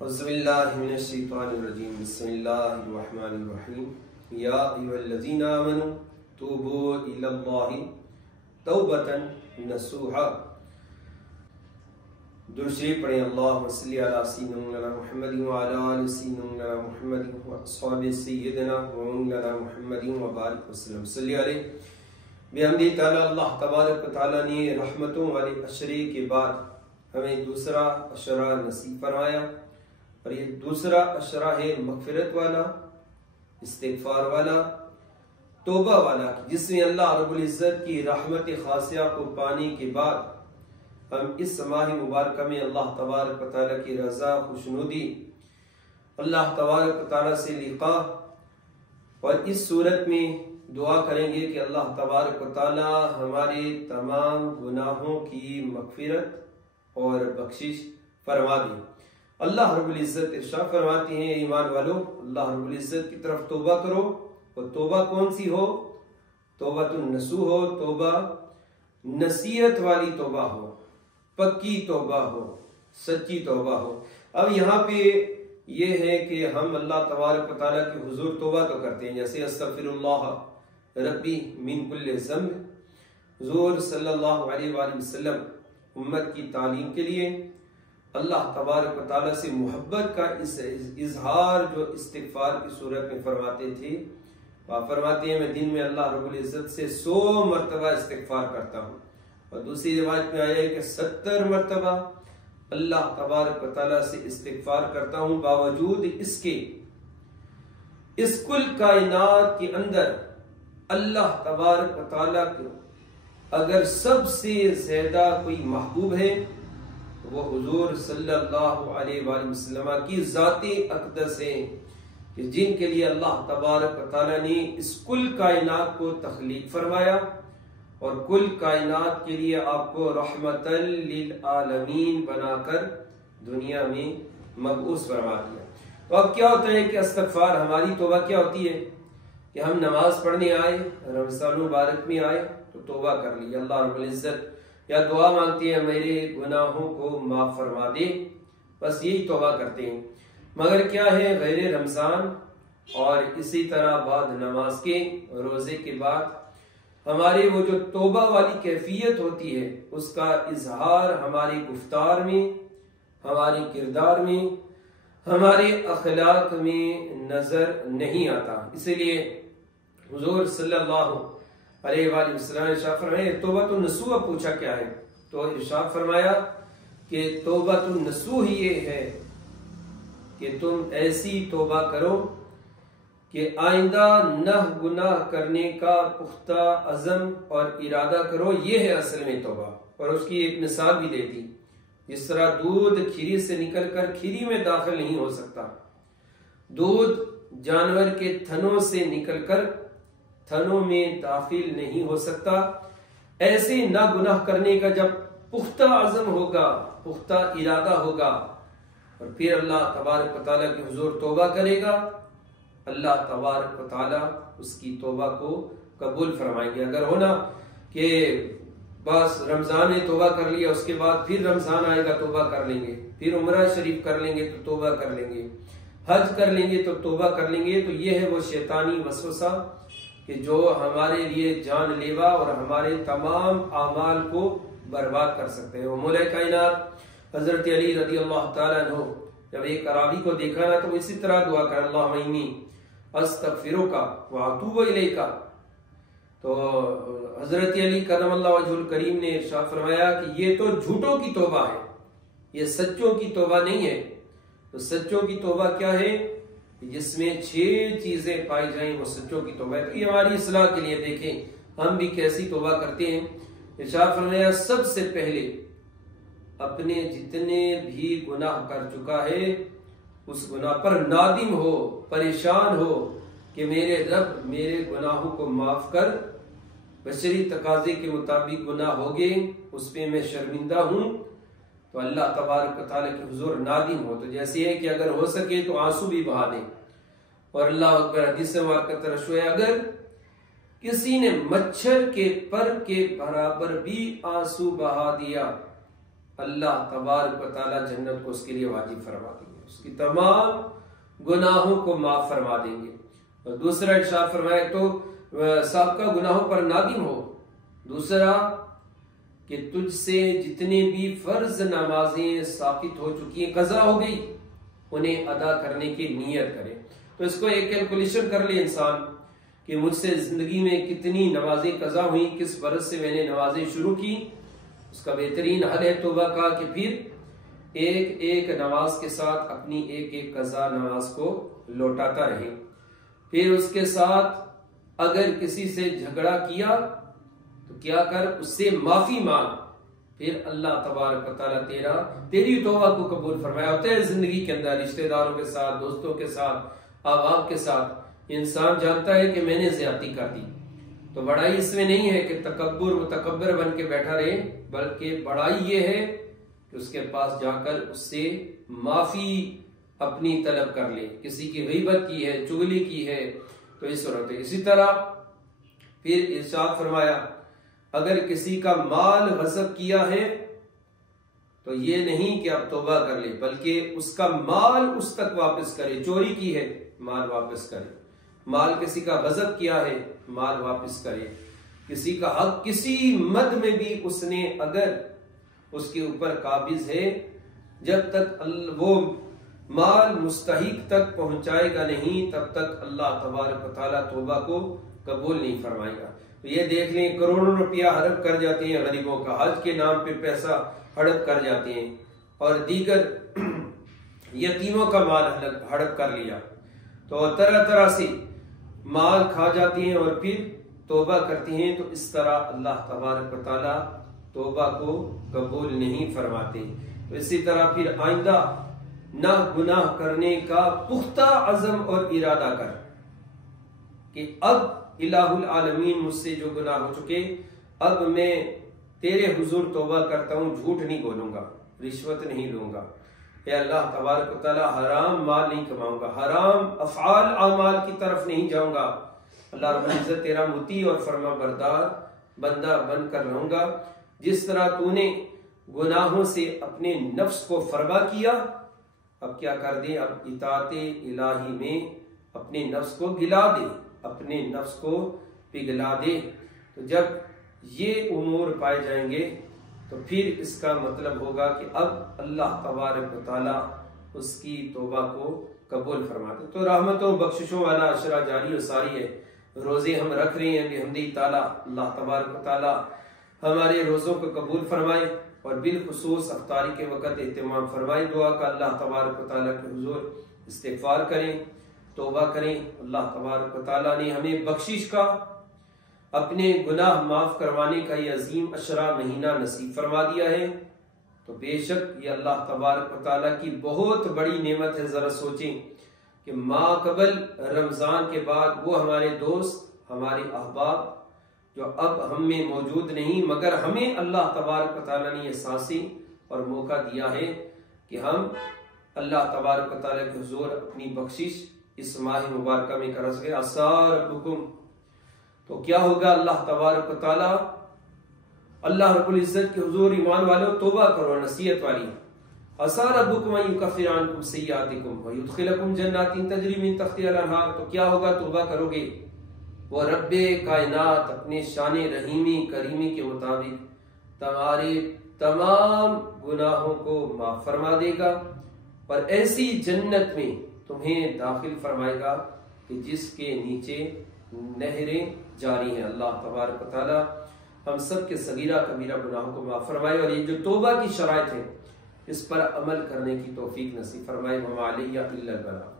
اعوذ باللہ من الشیطان الرجیم بسم اللہ الرحمن الرحیم یا ایھا الذین آمنوا توبوا الی اللہ توبۃ نصوحا۔ درود شریف پڑھیں، اللہم صلی علی سیدنا محمد وعلی آل سیدنا محمد واصحاب سیدنا ومولانا محمد وبارک وسلم صلی علیہ بحمدہ تعالی۔ اللہ تبارک و تعالی نے رحمتوں والے عشرے کے بعد ہمیں دوسرا عشرہ نصیب فرمایا، اور یہ دوسرا عشرہ ہے مغفرت والا، استغفار والا، توبہ والا، جس میں اللہ رب العزت کی رحمت خاصیہ کو پانے کے بعد ہم اس ماہ مبارکہ میں اللہ تبارک و تعالیٰ کی رضا، خوشنودی، اللہ تبارک و تعالیٰ سے لقاء، اور اس صورت میں دعا کریں گے کہ اللہ تبارک و تعالیٰ ہمارے تمام گناہوں کی مغفرت اور بخشش فرما دے۔ اللہ رب العزت ارشاد فرماتے ہیں، ایمان والو اللہ رب العزت کی طرف توبہ کرو، اور توبہ کون سی ہو؟ توبۃ النصوح ہو، توبہ نصیحت والی توبہ ہو، پکی توبہ ہو، سچی توبہ ہو۔ اب یہاں پہ یہ ہے کہ ہم اللہ تبارک و تعالیٰ کے حضور توبہ تو کرتے ہیں، جیسے استغفر اللہ ربی من کل ذنب۔ حضور صلی اللہ علیہ وآلہ وسلم امت کی تعلیم کے لیے اللہ تبارک و تعالیٰ سے محبت کا اظہار جو استغفار کی صورت میں فرماتے تھے، وہ فرماتے ہیں میں دن میں اللہ رب العزت سے 100 مرتبہ استغفار کرتا ہوں، اور دوسری روایت میں آیا ہے کہ 70 مرتبہ اللہ تبارک و تعالیٰ سے استغفار کرتا ہوں، باوجود اس کے اس کل کائنات کے اندر اللہ تبارک و تعالیٰ کو اگر سب سے زیادہ کوئی محبوب ہے وہ حضور صلی اللہ علیہ وآلہ وسلم کی ذات اقدس ہے، کہ جن کے لیے اللہ تبارک و تعالیٰ نے اس کل کائنات کو تخلیق فرمایا، اور کل کائنات کے لیے آپ کو رحمت للعالمین بنا کر دنیا میں مبعوث فرما دیا۔ تو اب کیا ہوتا ہے کہ استغفار، ہماری توبہ کیا ہوتی ہے کہ ہم نماز پڑھنے آئے، رمضان مبارک میں آئے تو توبہ کر لی، اللہ رب العزت یا دعا مانگتے ہیں میرے گناہوں کو معاف فرما دے، بس یہی توبہ کرتے ہیں۔ مگر کیا ہے غیر رمضان اور اسی طرح بعد نماز کے، روزے کے بعد ہمارے وہ جو توبہ والی کیفیت ہوتی ہے اس کا اظہار ہماری گفتار میں، ہمارے کردار میں، ہمارے اخلاق میں نظر نہیں آتا۔ اسی لیے حضور صلی اللہ علیہ وآلہ وسلم نے ارشاد فرمایا توبۃ النصوح، پوچھا کیا ہے تو ارشاد فرمایا کہ توبۃ النصوح یہ ہے کہ تم ایسی توبہ کرو کہ آئندہ نہ گناہ کرنے کا پختہ عزم اور ارادہ کرو، یہ ہے اصل میں توبہ۔ اور اس کی ایک مثال بھی دے دی، جس طرح دودھ کھیری سے نکل کر کھیری میں داخل نہیں ہو سکتا، دودھ جانور کے تھنوں سے نکل کر تھنوں میں داخل نہیں ہو سکتا، ایسے نہ گناہ کرنے کا جب پختہ عزم ہوگا، پختہ ارادہ ہوگا، اور پھر اللہ تبارک و تعالیٰ کے حضور توبہ کرے گا، اللہ تبارک و تعالیٰ اس کی توبہ کو قبول فرمائیں گے۔ اگر ہونا کہ بس رمضان نے توبہ کر لیا، اس کے بعد پھر رمضان آئے گا توبہ کر لیں گے، پھر عمرہ شریف کر لیں گے تو توبہ کر لیں گے، حج کر لیں گے تو توبہ کر لیں گے، تو یہ ہے وہ شیطانی وسوسہ کہ جو ہمارے لیے جان لیوا اور ہمارے تمام اعمال کو برباد کر سکتے ہیں۔ وہ مولا کائنات حضرت علی رضی اللہ تعالیٰ عنہ جب ایک عرابی کو دیکھا نا تو اسی طرح دعا کر اللہم انی استغفرک واتوب الیک، تو حضرت علی کرم اللہ وجہ الکریم نے ارشاد فرمایا کہ یہ تو جھوٹوں کی توبہ ہے، یہ سچوں کی توبہ نہیں ہے۔ تو سچوں کی توبہ کیا ہے؟ جس میں 6 چیزیں پائی جائیں وہ سچوں کی توبہ ہے۔ تو یہ ہماری اصلاح کے لیے دیکھیں ہم بھی کیسی توبہ کرتے ہیں۔ ارشاد فرمایا سب سے پہلے اپنے جتنے بھی گناہ کر چکا ہے اس گناہ پر نادم ہو، پریشان ہو کہ میرے رب میرے گناہوں کو معاف کر، بشری تقاضے کے مطابق گناہ ہو گئے، اس پہ میں شرمندہ ہوں، تو اللہ تبارک و تعالیٰ کے حضور نادم ہو۔ تو جیسے ہے کہ اگر ہو سکے تو آنسو بھی بہا دیں، اور اللہ اکبر حدیث مبارکہ ترشح ہے اگر کسی نے مچھر کے پر کے برابر بھی آنسو بہا دیا اللہ تبارک و تعالیٰ جنت کو اس کے لیے واجب فرما دیں گے۔ اس کی تمام گناہوں کو معاف فرما دیں گے۔ اور دوسرا ارشاد فرمایا تو سابقہ گناہوں پر نادم ہو، دوسرا کہ تجھ سے جتنے بھی فرض نمازیں ثابت ہو چکی ہیں، قضا ہو گئی، انہیں ادا کرنے کی نیت کرے۔ تو اس کو ایک کیلکولیشن کر لے انسان کہ مجھ سے زندگی میں کتنی نمازیں قضا ہوئیں، کس برس سے میں نے نمازیں شروع کی۔ اس کا بہترین حل ہے توبہ کا کہ پھر ایک ایک نماز کے ساتھ اپنی ایک ایک قضا نماز کو لوٹاتا رہے۔ پھر اس کے ساتھ اگر کسی سے جھگڑا کیا تو کیا کر، اس سے معافی مانگ، پھر اللہ تبارک و تعالیٰ تیری توبہ کو قبول فرمایا ہوتا ہے۔ زندگی کے اندر رشتہ داروں کے ساتھ، دوستوں کے ساتھ، احباب کے ساتھ انسان جانتا ہے کہ میں نے زیادتی کر دی، تو بڑائی اس میں نہیں ہے کہ تکبر متکبر بن کے بیٹھا رہے، بلکہ بڑائی یہ ہے کہ اس کے پاس جا کر اس سے معافی اپنی طلب کر لے۔ کسی کی غیبت کی ہے، چغلی کی ہے تو اس صورت ہے۔ اسی طرح پھر ارشاد فرمایا اگر کسی کا مال غصب کیا ہے تو یہ نہیں کہ اب توبہ کر لے، بلکہ اس کا مال اس تک واپس کرے۔ چوری کی ہے، مال واپس کرے۔ مال کسی کا غصب کیا ہے، مال واپس کرے۔ کسی کا حق کسی مد میں بھی اس نے اگر اس کے اوپر قابض ہے، جب تک وہ مال مستحق تک پہنچائے گا نہیں، تب تک اللہ تبارک و تعالیٰ توبہ کو قبول نہیں فرمائے گا۔ تو یہ دیکھ لیں کروڑوں روپیہ ہڑپ کر جاتے ہیں غریبوں کا، حج کے نام پہ پیسہ ہڑپ کر جاتے ہیں، اور دیگر یتیموں کا مال ہڑپ کر لیا، تو طرح طرح سے مال کھا جاتی ہیں اور پھر توبہ کرتی ہیں۔ تو اس طرح اللہ تبارک و تعالیٰ توبہ کو قبول نہیں فرماتے۔ تو اسی طرح پھر آئندہ نہ گناہ کرنے کا پختہ عزم اور ارادہ کر کہ اب الہ العالمین مجھ سے جو گناہ ہو چکے، اب میں تیرے حضور توبہ کرتا ہوں، جھوٹ نہیں بولوں گا، رشوت نہیں لوں گا، اے اللہ تبارک و تعالیٰ حرام مال نہیں کماؤں گا، حرام افعال اعمال کی طرف نہیں جاؤں گا، اللہ رب العزت تیرا مطیع اور فرما بردار بندہ بن کر رہوں گا۔ جس طرح تو نے گناہوں سے اپنے نفس کو فربا کیا، اب کیا کر دے، اب اطاعت الہی میں اپنے نفس کو گلا دے، اپنے نفس کو پگھلا دے۔ تو جب یہ امور پائے جائیں گے تو پھر اس کا مطلب ہوگا کہ اب اللہ تبارک و تعالیٰ اس کی توبہ کو قبول فرماتے۔ تو رحمتوں بخششوں والا عشرہ جاری و ساری ہے، روزے ہم رکھ رہے ہیں بحمدہ تعالیٰ، اللہ تبارک و تعالیٰ ہمارے روزوں کو قبول فرمائے اور بالخصوص افطاری کے وقت اہتمام فرمائے۔ دعا کا اللہ تبارک و تعالیٰ کے حضور استغفار کریں، توبہ کریں۔ اللہ تبارک و تعالیٰ نے ہمیں بخشش کا، اپنے گناہ معاف کروانے کا یہ عظیم عشرہ مہینہ نصیب فرما دیا ہے، تو بے شک یہ اللہ تبارک و تعالیٰ کی بہت بڑی نعمت ہے۔ ذرا سوچیں کہ ما قبل رمضان کے بعد وہ ہمارے دوست، ہمارے احباب جو اب ہم میں موجود نہیں، مگر ہمیں اللہ تبارک و تعالیٰ نے یہ سانسیں اور موقع دیا ہے کہ ہم اللہ تبارک و تعالیٰ کے حضور اپنی بخشش اس ماہ مبارکہ میں کر سکے۔ عسیٰ ربکم، تو کیا ہوگا، اللہ تبارک و تعالیٰ اللہ رب العزت کے حضور ایمان والوں توبہ کرو، نصیحت والی، عسیٰ ربکم ان یکفر عنکم سیئاتکم ویدخلکم جنات تجری من تحتہا الانہار، تو کیا ہوگا توبہ کرو گے، وہ رب کائنات اپنے شان رحیمی کریمی کے مطابق تمہارے تمام گناہوں کو معاف فرما دے گا اور ایسی جنت میں تمہیں داخل فرمائے گا کہ جس کے نیچے نہریں جاری ہیں۔ اللہ تبارک و تعالی ہم سب کے صغیرہ کبیرہ گناہوں کو معاف فرمائے اور یہ جو توبہ کی شرائط ہے اس پر عمل کرنے کی توفیق نصیب فرمائے۔ وما علیہ الا البلاغ۔